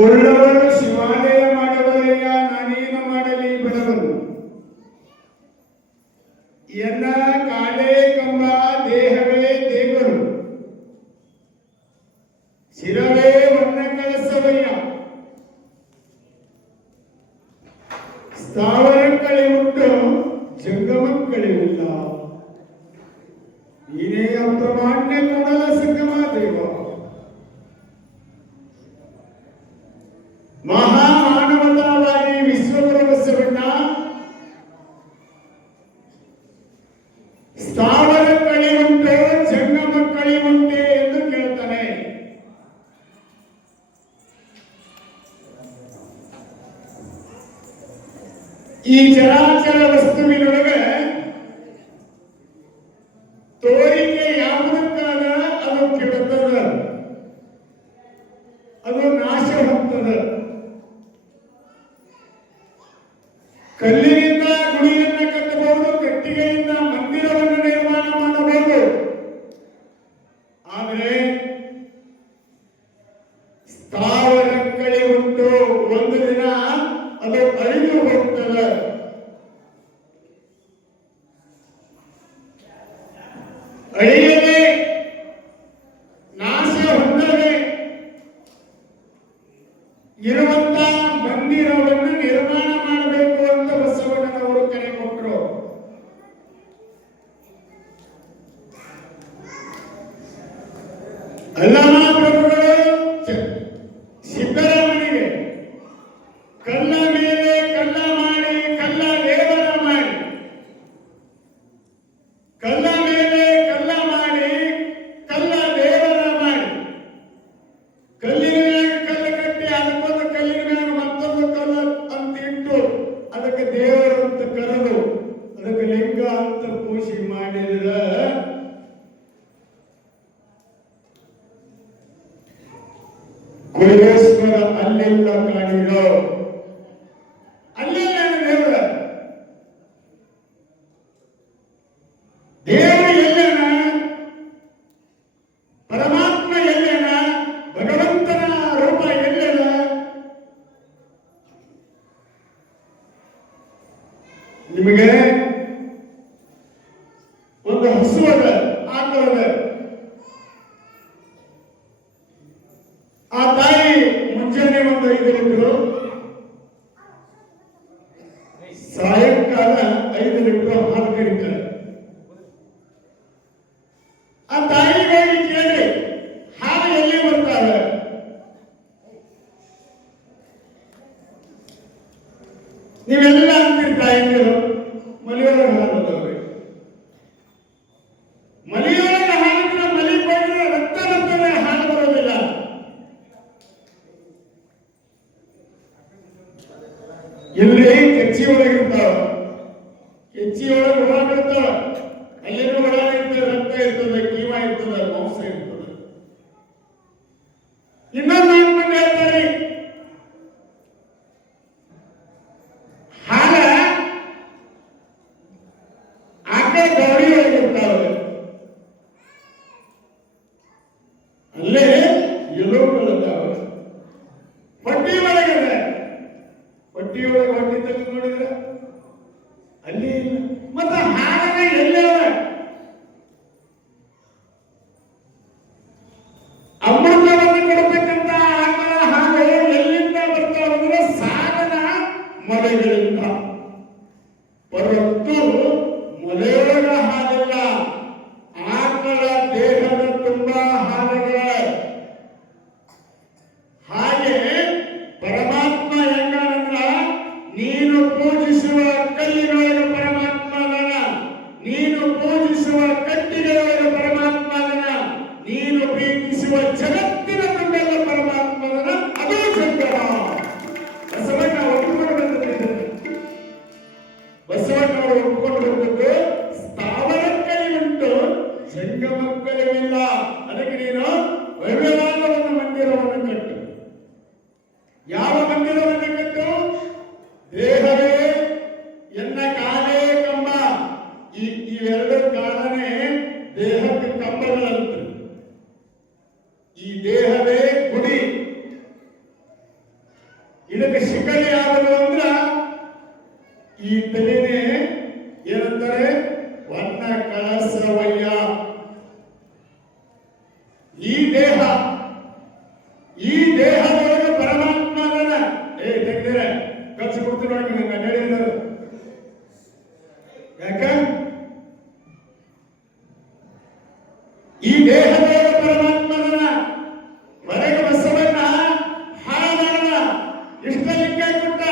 ಉಳ್ಳವರು ಶಿವಾಲಯ ಮಾಡಬಲ್ಲೆಯ ನಾನೇನು ಮಾಡಲಿ ಬರಬಲ್ಲ ಎಲ್ಲ ಕಲ್ಲಿನಿಂದ ಗುಡಿಯನ್ನ ಕಟ್ಟಬಹುದು ಕಟ್ಟಿಗೆಯಿಂದ ಮಂದಿರವನ್ನು ನಿರ್ಮಾಣ ಮಾಡಬಹುದು. ಆದರೆ ಸ್ಥಾವರಕ್ಕಳಿ ಉಂಟು ಒಂದು ದಿನ, ಅದು ಅಳಿದು ಹೋಗ್ತದೆ. ಅಳಿಯ ಎಲ್ಲಿ ಕೆಚ್ಚಿ ಒಳಗಿರ್ತಾಳ ಚರ್ಚಿ ಒಳಗೆ ಒಳ ಬಿಡ್ತಾಳ ಅಲ್ಲೇನು ಒಳ ಇರ್ತದೆ, ರಕ್ತ ಇರ್ತದೆ ಕೀವ ಇರ್ತದೆ, ಮಾಂಸ ಇರ್ತದೆ. ಇನ್ನೊಂದು ನಾಲ್ಕು ಮಂದಿ ಹೇಳ್ತಾರೆ. ಹಾಲ ಆಕೆ ಗೌರಿ ಒಳಗಿರ್ತಾವೆ ಅಲ್ಲೇ ಕಟ್ಟಲಿಕ್ಕಿಲ್ಲ ಅದಕ್ಕೆ ನೀನು ವೈಭವಾದ ಮಂದಿರವನ್ನು ಕಟ್ಟು. ಯಾವ ಮಂದಿರವನ್ನು ಕಟ್ಟು? ದೇಹವೇ ಎನ್ನ ಕಾಲೇ ಕಂಬ. ಈ ಇವೆರಡು ಕಾಲನೇ ದೇಹಕ್ಕೆ ಕಂಬಗಳಂತೆ ಈ ದೇಹವೇ ಗುಡಿ. ಇದಕ್ಕೆ ಶಿಖರಿ ಆದರು ಅಂದ್ರ ಈ ತಲೆನೇ ಏನಂತಾರೆ? ವರ್ಣ ಕಳಸವಯ್ಯ ser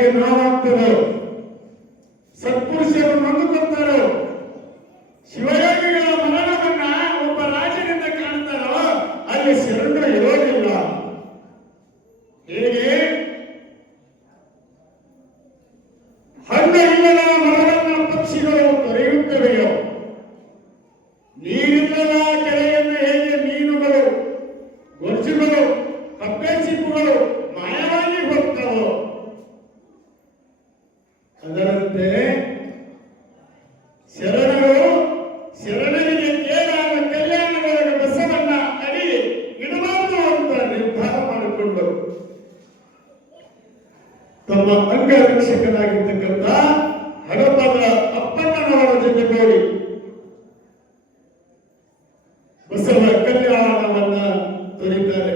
ರಂಗ ರಕ್ಷಕನಾಗಿರ್ತಕ್ಕಂಥ ಹಡಪದ ಅಪ್ಪಣ್ಣನವರ ಜೊತೆ ನೋಡಿ. ಬಸವ ಕಲ್ಯಾಣವನ್ನ ತೊರಿತಾರೆ.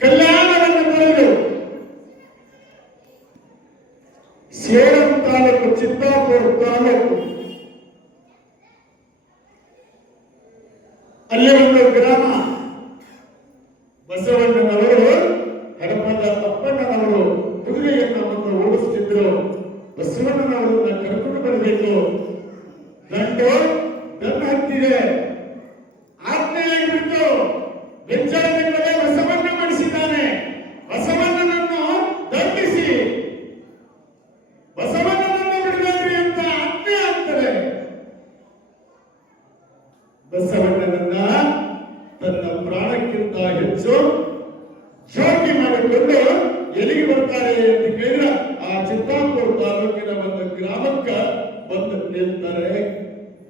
ಕಲ್ಯಾಣವನ್ನು ತೊರೆದು ಸೇರಂ ತಾಲೂಕು, ಚಿತ್ತಾಪುರ ತಾಲೂಕು. ಅಲ್ಲಿ ಒಂದು ಗ್ರಾಮ ಬಸವಣ್ಣನವರು ಸಂಬಂಧ ಅಪ್ಪಣ್ಣನವರು ಕುದುರೆಯನ್ನು ಒಂದು ಓಡಿಸುತ್ತಿದ್ದರು. ಬಸವಣ್ಣನವರನ್ನ ಕರ್ಕೊಂಡು ಬರಬೇಕು. ಗಂಟು ಬೆನ್ನ ಹತ್ತಿದೆ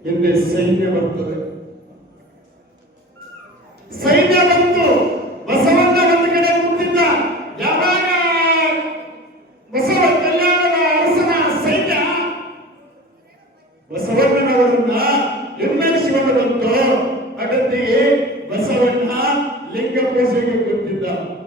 ಇಲ್ಲಿ ಸೈನ್ಯ ಬರ್ತದೆ? ಸೈನ್ಯ ಬಂತು. ಬಸವಣ್ಣ ಒಂದು ಕಡೆ ಕುಂತಿದ್ದ. ಯಾವಾಗ? ಬಸವ ಕಲ್ಯಾಣದ ಅರಸನ ಸೈನ್ಯ? ಬಸವಣ್ಣನವರನ್ನ ಶಿವನ ಬಂತು ಅಗತ್ತಿಗೆ ಬಸವಣ್ಣ ಲಿಂಗ ಪೂಜೆಗೆ ಕುಂತಿದ್ದ.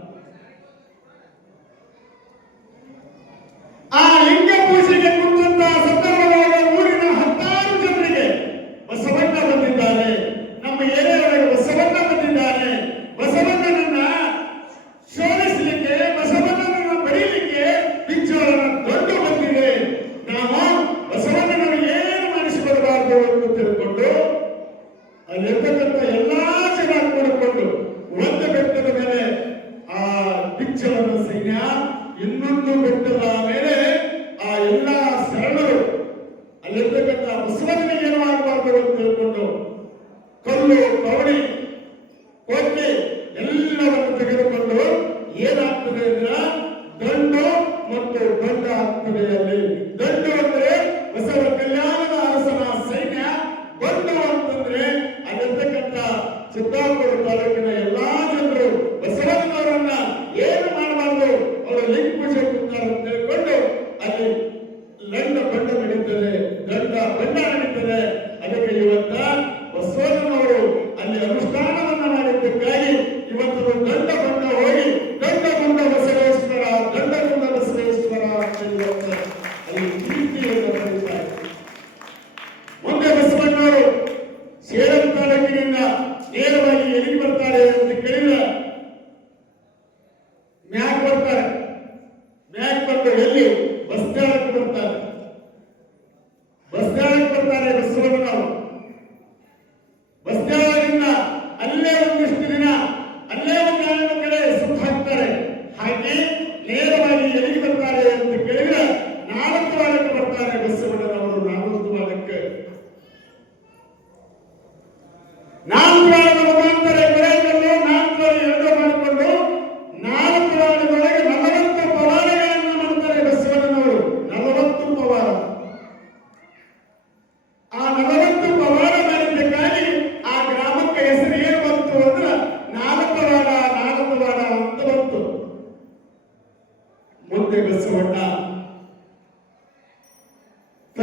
ரெண்டு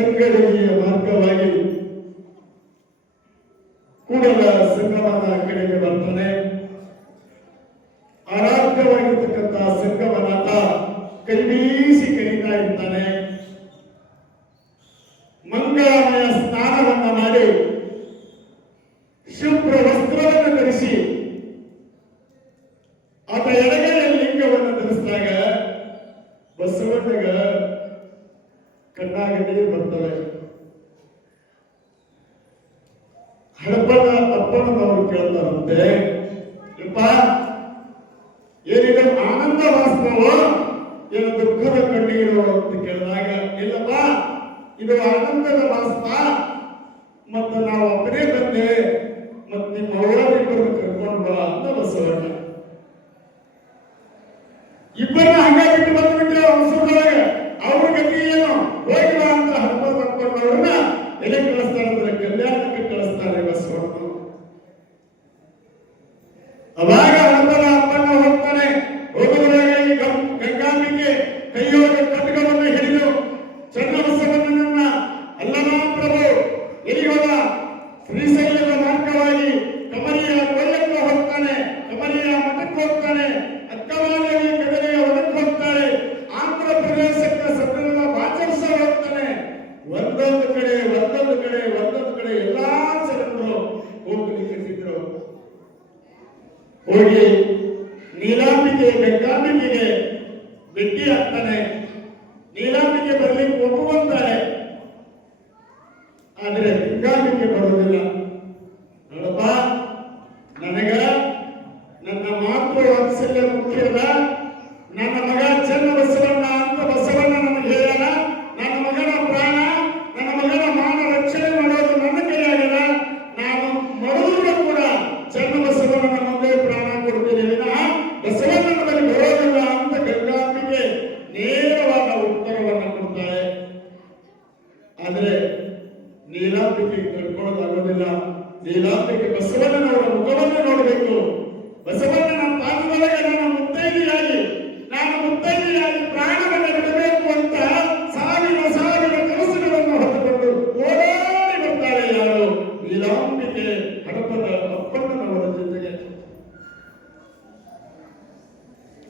ಸಂಘಗಳಿಗೆ ಮಾರ್ಗವಾಗಿ ಕೂಡಲ ಸಂಗಮನ ಕಡೆಗೆ ಬರ್ತದೆ. ಆರಾಧ್ಯವಾಗಿರ್ತಕ್ಕಂತಹ ಸಂಗಮನಾಥ ಕೈ ಬೀಸಿ ಕರೀತಾ ಇರ್ತಾನೆ. ಮಂಗಳಮಯ ಸ್ನಾನವನ್ನ ಮಾಡಿ ಶುಭ್ರ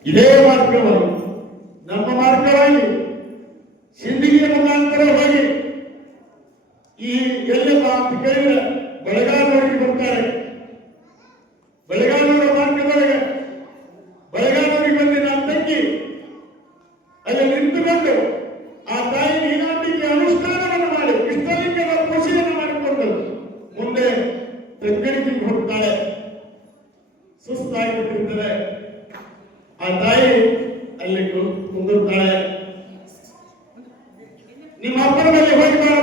ಇದೇ ಮಾರ್ಗವನ್ನು ನಮ್ಮ ಮಾರ್ಗವಾಗಿ ಸಿಂಧಿಗೆ ಮುಖಾಂತರ ಹೋಗಿ ಈ ಎಲ್ಲ ಅಂತ ಕೇಳಿದ ಬೆಳಗಾವಿಯವರಿಗೆ ಬರ್ತಾರೆ. ಬೆಳಗಾವಿ ಮಾರ್ಗದೊಳಗೆ ಬೆಳಗಾವಿ ಬಂದಿನ ತಂಗಿ, ಅಲ್ಲಿ ನಿಂತುಕೊಂಡು ಆ ತಾಯಿ ನೀನಾಟಿಗೆ ಅನುಷ್ಠಾನವನ್ನು ಮಾಡಿ ಇಷ್ಟಲಿಂಗ ಖುಷಿಯನ್ನು ಮಾಡಿಕೊಂಡು ಮುಂದೆ ತೆಂಗಡಿಗೆ ಹೋಗ್ತಾಳೆ. ಸುಸ್ತಾಗಿ ಬಿಟ್ಟಿರ್ತಾರೆ. Levanta, levanta.